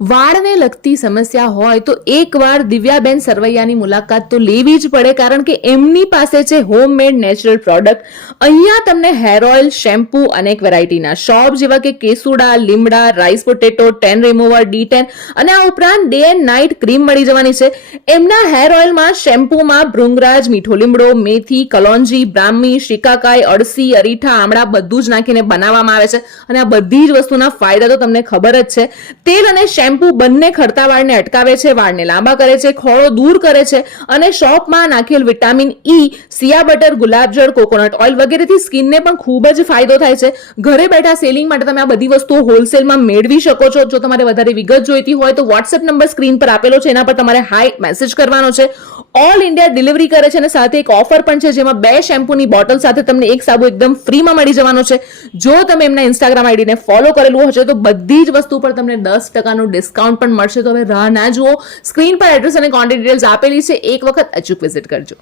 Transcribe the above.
વાળને લગતી સમસ્યા હોય તો એકવાર દિવ્યાબેન સરવૈયાની મુલાકાત તો લેવી જ પડે, કારણ કે એમની પાસે છે હોમમેડ નેચરલ પ્રોડક્ટ. અહીંયા તમને હેર ઓઇલ, શેમ્પુ, અનેક વેરાયટીના શોપ જેવા કે કેસુડા, લીમડા, rice potato, ten remover, D10 અને આ ઉપરાંત ડે એન્ડ નાઇટ ક્રીમ મળી જવાની છે. એમના હેર ઓઇલમાં, શેમ્પુમાં ભૃંગરાજ, મીઠો લીમડો, મેથી, કલોંજી, બ્રાહ્મી, શિકાકાઈ, અળસી, અરીઠા, આમળા બધું જ નાખીને બનાવવામાં આવે છે અને આ બધી જ વસ્તુના ફાયદા તો તમને ખબર જ છે. તેલ અને શેમ્પુ બંને ખરતા વાળને અટકાવે છે, વાળને લાંબા કરે છે, ખોળો દૂર કરે છે અને શોપમાં નાખેલ વિટામિન E, સિયા બટર, ગુલાબજળ, કોકોનટ ઓઇલ વગેરેથી સ્કિનને પણ ખૂબ જ ફાયદો થાય છે. ઘરે બેઠા સેલિંગ માટે તમે આ બધી વસ્તુઓ હોલસેલમાં મેળવી શકો છો. જો તમારે વધારે વિગત જોઈતી હોય તો વોટ્સએપ નંબર સ્ક્રીન પર આપેલો છે, એના પર તમારે હાઈ મેસેજ કરવાનો છે. ઓલ ઇન્ડિયા ડિલિવરી કરે છે અને સાથે એક ઓફર પણ છે, જેમાં 2 શેમ્પૂની બોટલ સાથે તમને એક સાબુ એકદમ ફ્રીમાં મળી જવાનો છે. જો તમે એમના ઇન્સ્ટાગ્રામ આઈડીને ફોલો કરેલું હશે તો બધી જ વસ્તુ પર તમને 10% ડિસ્કાઉન્ટ પણ મળશે. તો હવે રાહ ના જુઓ, સ્ક્રીન પર એડ્રેસ અને કોન્ટેક્ટ ડિટેલ્સ આપેલી છે, એક વખત અચૂક વિઝિટ કરજો.